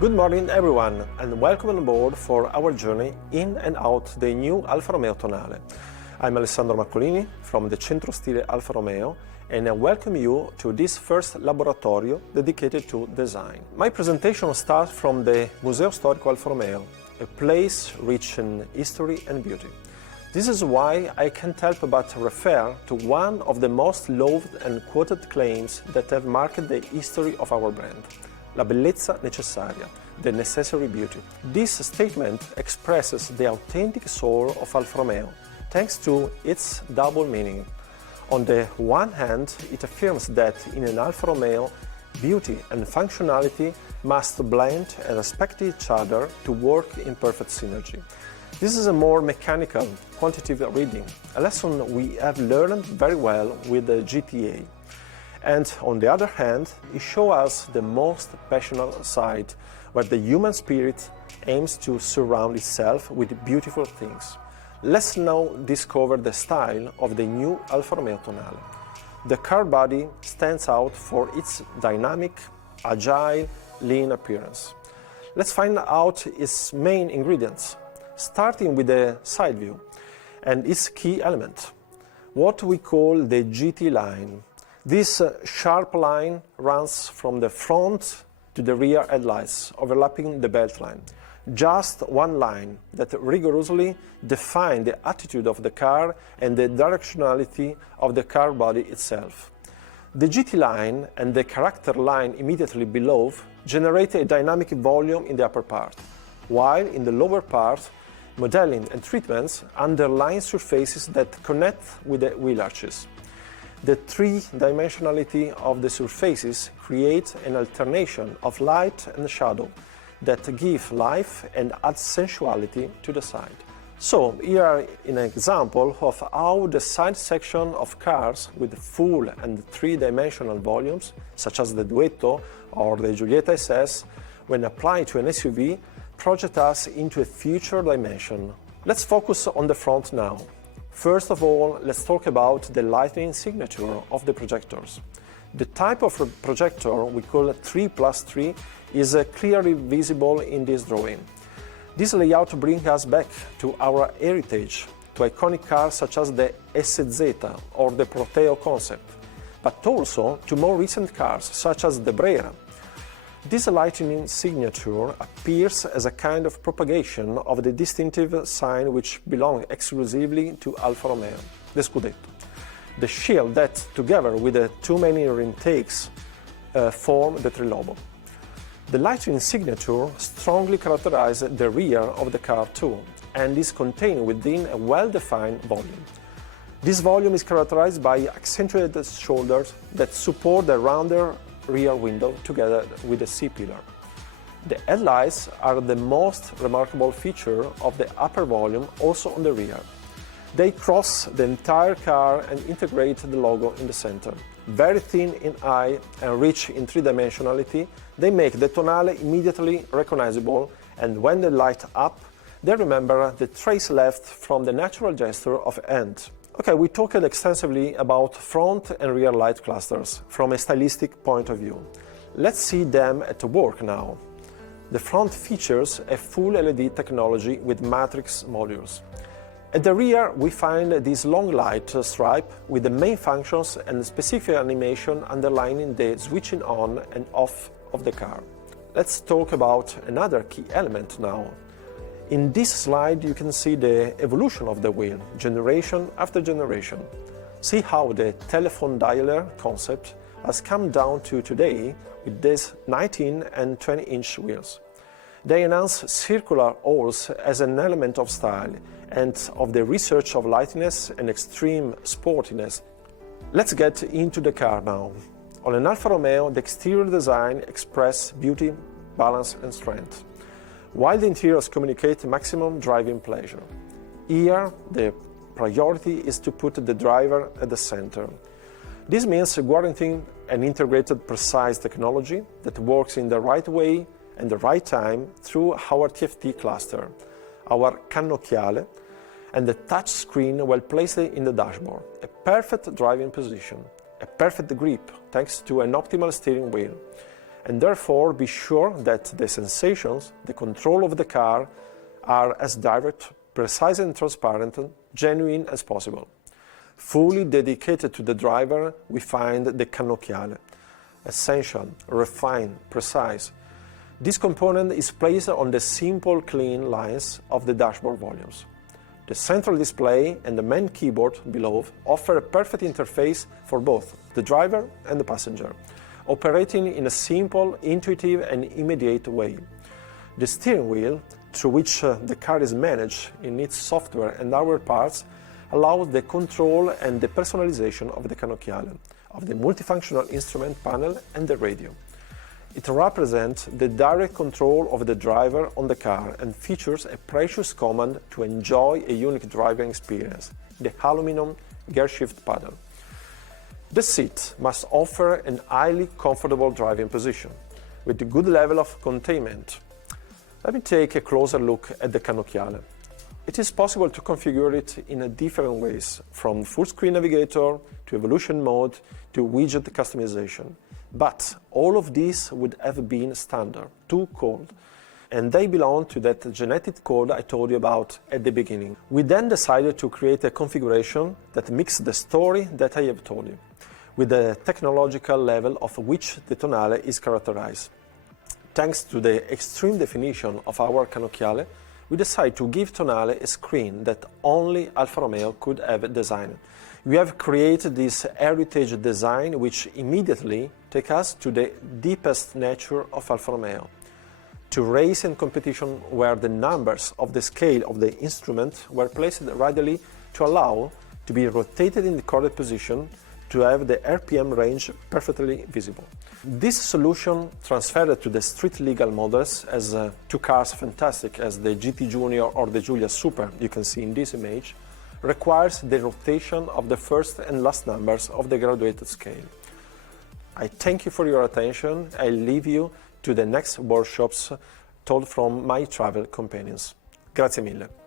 Good morning everyone and welcome on board for our journey in and out the new Alfa Romeo Tonale. I'm Alessandro Marcolini from the Centro Stile Alfa Romeo and I welcome you to this first laboratorio dedicated to design. My presentation starts from the Museo Storico Alfa Romeo, a place rich in history and beauty. This is why I can't help but refer to one of the most loved and quoted claims that have marked the history of our brand. La bellezza necessaria, the necessary beauty. This statement expresses the authentic soul of Alfa Romeo, thanks to its double meaning. On the one hand, it affirms that in an Alfa Romeo, beauty and functionality must blend and respect each other to work in perfect synergy. This is a more mechanical, quantitative reading, a lesson we have learned very well with the GTA. And on the other hand, it shows us the most passionate side, where the human spirit aims to surround itself with beautiful things. Let's now discover the style of the new Alfa Romeo Tonale. The car body stands out for its dynamic, agile, lean appearance. Let's find out its main ingredients, starting with the side view and its key element, what we call the GT line. This sharp line runs from the front to the rear headlights, overlapping the belt line. Just one line that rigorously defines the attitude of the car and the directionality of the car body itself. The GT line and the character line immediately below generate a dynamic volume in the upper part, while in the lower part, modeling and treatments underline surfaces that connect with the wheel arches. The three-dimensionality of the surfaces create an alternation of light and shadow that give life and add sensuality to the side. So here is an example of how the side section of cars with full and three-dimensional volumes, such as the Duetto or the Giulietta SS, when applied to an SUV, project us into a future dimension. Let's focus on the front now. First of all, let's talk about the lighting signature of the projectors. The type of projector we call 3+3 is clearly visible in this drawing. This layout brings us back to our heritage, to iconic cars such as the SZ or the Proteo concept, but also to more recent cars such as the Brera. This lighting signature appears as a kind of propagation of the distinctive sign which belongs exclusively to Alfa Romeo, the Scudetto. The shield that, together with the two main intakes, form the trilobo. The lighting signature strongly characterizes the rear of the car too, and is contained within a well-defined volume. This volume is characterized by accentuated shoulders that support the rounder rear window together with the C-pillar. The headlights are the most remarkable feature of the upper volume, also on the rear. They cross the entire car and integrate the logo in the center. Very thin in eye and rich in three-dimensionality, they make the Tonale immediately recognizable, and when they light up, they remember the trace left from the natural gesture of hand. Okay, we talked extensively about front and rear light clusters from a stylistic point of view. Let's see them at work now. The front features a full LED technology with matrix modules. At the rear, we find this long light stripe with the main functions and specific animation underlining the switching on and off of the car. Let's talk about another key element now. In this slide, you can see the evolution of the wheel, generation after generation. See how the telephone dialer concept has come down to today with these 19 and 20-inch wheels. They enhance circular holes as an element of style and of the research of lightness and extreme sportiness. Let's get into the car now. On an Alfa Romeo, the exterior design expresses beauty, balance and strength, while the interiors communicate maximum driving pleasure. Here, the priority is to put the driver at the center. This means guaranteeing an integrated, precise technology that works in the right way and the right time through our TFT cluster, our cannocchiale, and the touch screen well placed in the dashboard. A perfect driving position, a perfect grip thanks to an optimal steering wheel, and therefore be sure that the sensations, the control of the car, are as direct, precise and transparent, genuine as possible. Fully dedicated to the driver, we find the cannocchiale. Essential, refined, precise. This component is placed on the simple, clean lines of the dashboard volumes. The central display and the main keyboard below offer a perfect interface for both the driver and the passenger, operating in a simple, intuitive and immediate way. The steering wheel, through which the car is managed in its software and hardware parts, allows the control and the personalization of the cannocchiale, of the multifunctional instrument panel and the radio. It represents the direct control of the driver on the car and features a precious command to enjoy a unique driving experience, the aluminum gear shift paddle. The seat must offer an highly comfortable driving position, with a good level of containment. Let me take a closer look at the cannocchiale. It is possible to configure it in different ways, from full-screen navigator to evolution mode to widget customization. But all of these would have been standard, too cold, and they belong to that genetic code I told you about at the beginning. We then decided to create a configuration that mixes the story that I have told you with the technological level of which the Tonale is characterized. Thanks to the extreme definition of our cannocchiale, we decided to give Tonale a screen that only Alfa Romeo could have designed. We have created this heritage design which immediately takes us to the deepest nature of Alfa Romeo, to race and competition where the numbers of the scale of the instrument were placed radially to allow to be rotated in the correct position to have the RPM range perfectly visible. This solution transferred to the street legal models as two cars fantastic as the GT Junior or the Giulia Super you can see in this image, requires the rotation of the first and last numbers of the graduated scale. I thank you for your attention. I leave you to the next workshops told from my travel companions. Grazie mille.